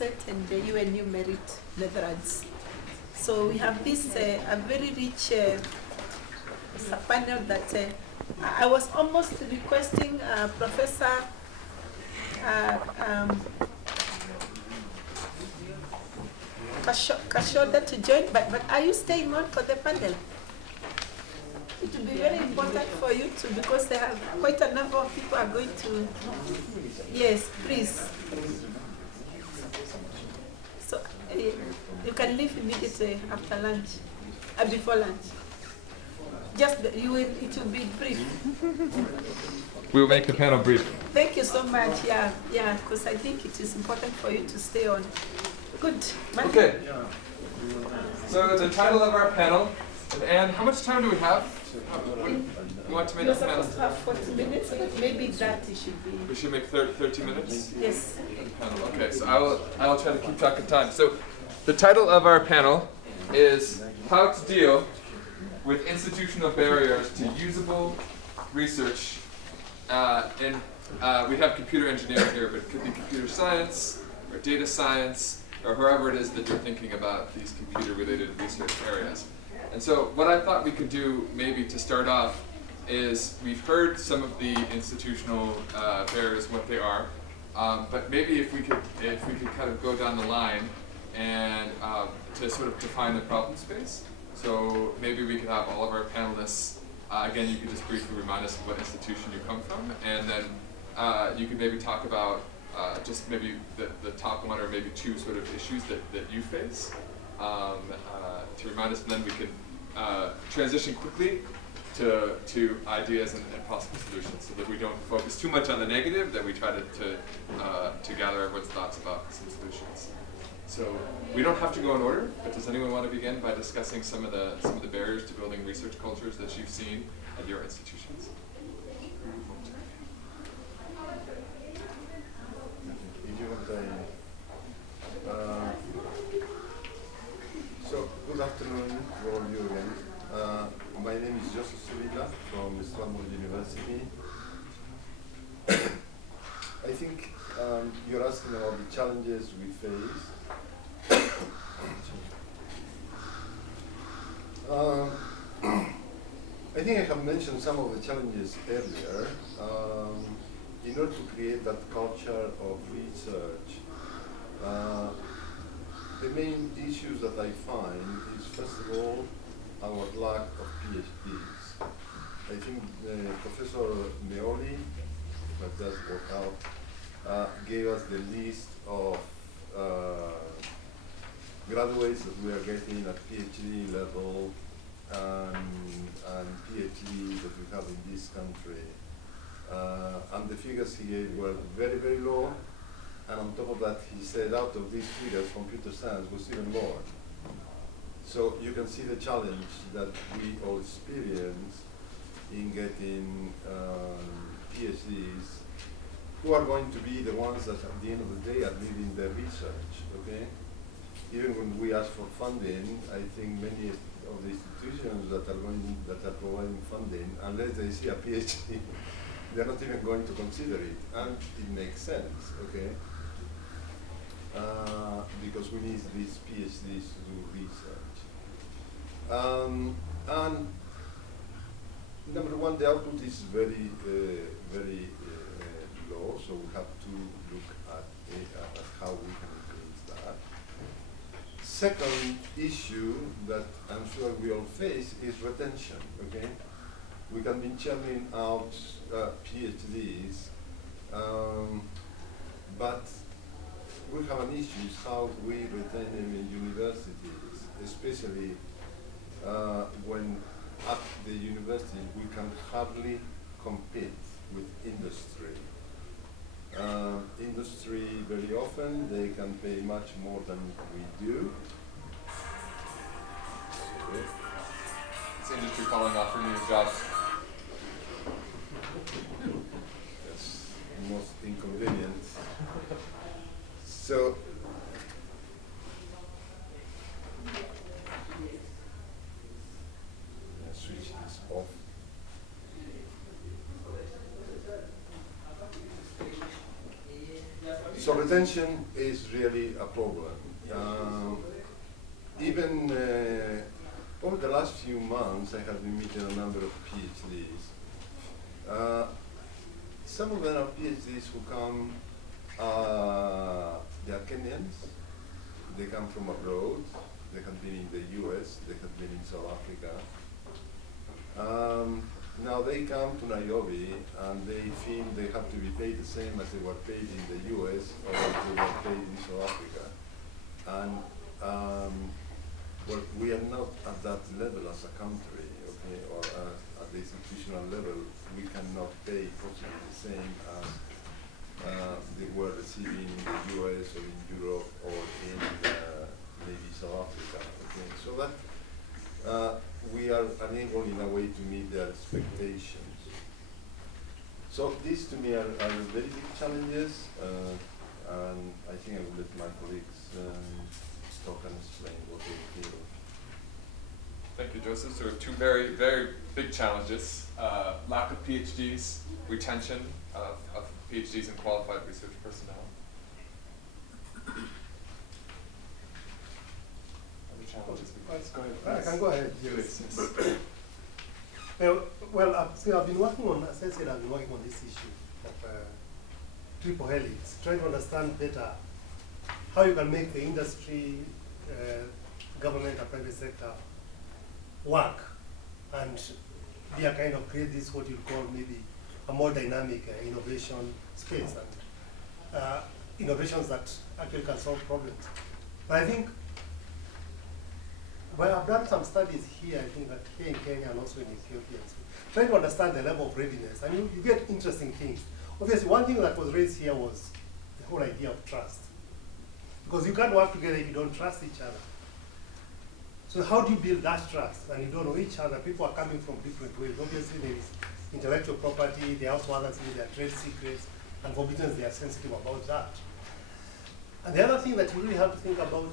Somerset and the UNU Merit, Netherlands. So we have this a very rich panel that I was almost requesting Professor Kashoda to join, but are you staying on for the panel? It will be very important for you too, because they have quite a number of people are going to. Yes, please. So you can leave immediately after lunch, before lunch. Just it will be brief. We will make the panel brief. Thank you so much. Yeah, because I think it is important for you to stay on. Good. Okay. So the title of our panel, and how much time do we have? We want to make You're the panel. supposed to have 40 minutes, but maybe that it should be. We should make 30 minutes? Yes. Panel. Okay, so I will try to keep track of time. So the title of our panel is How to Deal with Institutional Barriers to Usable Research we have computer engineering here, but it could be computer science or data science or wherever it is that you're thinking about these computer-related research areas. And so what I thought we could do maybe to start off is we've heard some of the institutional barriers, what they are, but maybe if we could kind of go down the line and to sort of define the problem space. So maybe we could have all of our panelists, again, you could just briefly remind us of what institution you come from, and then you could maybe talk about just maybe the top one or maybe two sort of issues that you face to remind us, and then we can transition quickly to ideas and possible solutions, so that we don't focus too much on the negative, that we try to gather everyone's thoughts about some solutions. So we don't have to go in order, but does anyone want to begin by discussing some of the barriers to building research cultures that you've seen at your institutions? So good afternoon to all of you again. My name is Joseph Sevilla from Istanbul University. I think you're asking about the challenges we face. I think I have mentioned some of the challenges earlier. In order to create that culture of research, the main issues that I find is, first of all, our lack of PhDs. I think Professor Meoli, that does work out, gave us the list of graduates that we are getting at PhD level and PhDs that we have in this country. And the figures he gave were very, very low. And on top of that, he said out of these figures, computer science was even lower. So you can see the challenge that we all experience in getting PhDs who are going to be the ones that at the end of the day are leading the research, okay? Even when we ask for funding, I think many of the institutions that are providing funding, unless they see a PhD, they're not even going to consider it, and it makes sense, okay? Because we need these PhDs to do research. And number one, the output is very, very low, so we have to look at how we can increase that. Second issue that I'm sure we all face is retention, okay? We can be churning out PhDs, but we have an issue is how we retain them in universities, especially when at the university we can hardly compete with industry. Industry, very often, they can pay much more than we do. Okay. Is industry calling off for new jobs? That's the most inconvenient. So, let's switch this off. So retention is really a problem. Even over the last few months, I have been meeting a number of PhDs. Some of them are PhDs who come, they are Kenyans, they come from abroad, they have been in the US, they have been in South Africa. Now they come to Nairobi and they feel they have to be paid the same as they were paid in the US or as they were paid in South Africa. And well, we are not at that level as a country, okay, or at the institutional level, we cannot pay possibly the same as they were receiving in the US or in Europe or in maybe South Africa, okay. So that we are unable in a way to meet their expectations. So these to me are very big challenges, and I think I will let my colleagues talk and explain what they feel. Thank you, Joseph. So we have two very, very big challenges. Lack of PhDs, retention of PhDs and qualified research personnel. Other challenges we face. Go ahead. I can go ahead. Yes. Well, I've been working on, as I said, I've been working on this issue of triple helix, trying to understand better how you can make the industry, government and private sector work and be a kind of create this what you call maybe a more dynamic innovation space and innovations that actually can solve problems. But I think, well, I've done some studies here, I think that here in Kenya and also in Ethiopia, so trying to understand the level of readiness, and you get interesting things. Obviously, one thing that was raised here was the whole idea of trust. Because you can't work together if you don't trust each other. So how do you build that trust when you don't know each other? People are coming from different ways. Obviously, there is intellectual property, there are also others with their trade secrets, and for business they are sensitive about that. And the other thing that you really have to think about